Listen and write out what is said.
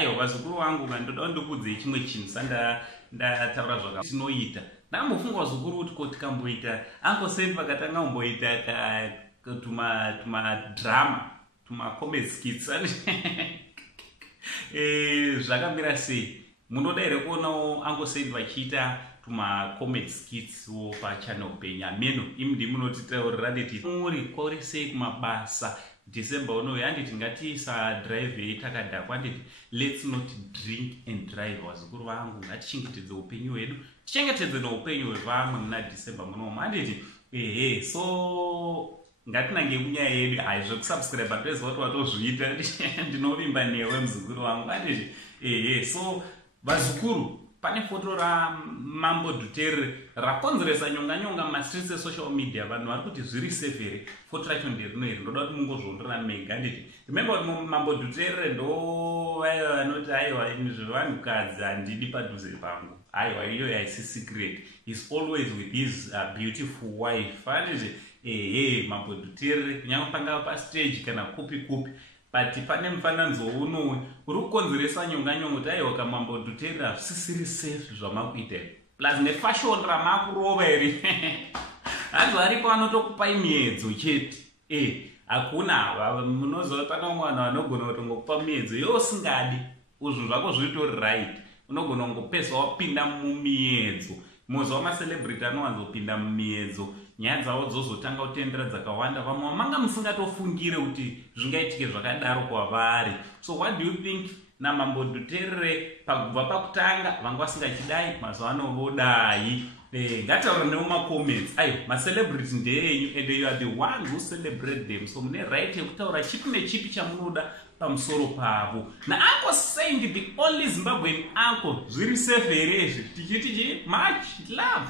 aiwa vazukuru vangu kandoda ndikuudzei chimwe chinhu sandataura zvakatinoita ndakambofunga vazukuru kuti ko tikamboita Uncle pakatanga kumboita tumadrama tumacomic skits zvakamira sei munoda here kuonawo Uncle vachiita tumacomic skits pachannel penyu ameno imi ndimunotitaurira nditi muri kwauri sei kumabasa December unoyu handiti ngatisadhiraivhei takadhakwa handiti let's not drink and drive vazukuru vangu ngatichengetedze upenyu hwedu tichengetedze noupenyu hwevamwe muna December munomu handiti so ngatinange kunyaya yedu hai zvekusubscribe pezi wati watozviita ndinovimba newe muzukuru wangu handiti so vazukuru pane foto raMambo Dutere rakonzeresa nyonga mastreets esocial media vanhu vari kuti zviri safe here foto racho nderino here ndoda kuti mungozvionera mega nditi remember kuti Mambo Dutere ndo vanoti aiwa zvevanhukadzi handidi padhuze pangu aiwa iyo haisi secret is always with his beautiful wife handiti Mambo Dutere kunyange panga pastage kana kupi but pane mufananidzo uno uri kukonzeresa nyonga kuti aiwa kaMambo Dutere hazvisisiri safe zvamakuita plus nefashion ramakurova here hanzi varipo vanotokupai miedzo chete hakuna munoziva pana mwana vanogona kutongokupa miedzo iwe usingadi uzvo zvako zvitori right unogona kungopesa wapinda mumiedzo muzi wamacelebrity anowanzopinda mumiedzo nyaya dzavo dzozotanga kutendera dzakawanda vamwe vamanga musingatofungire kuti zvingaitike zvakadaro kwavari so what do you think naMambo Dutere pakubva pakutanga vanga vasingachidai mazuva ano vodai ngataura nemumacomments macelebrity ndeyenyu and you are the one who celebrate them so mune right yekutaura chipi nechipi chamunoda pamusoro pavo naUncle Saint the only Zimbabwean uncle zviri safe here izvi tichiti much love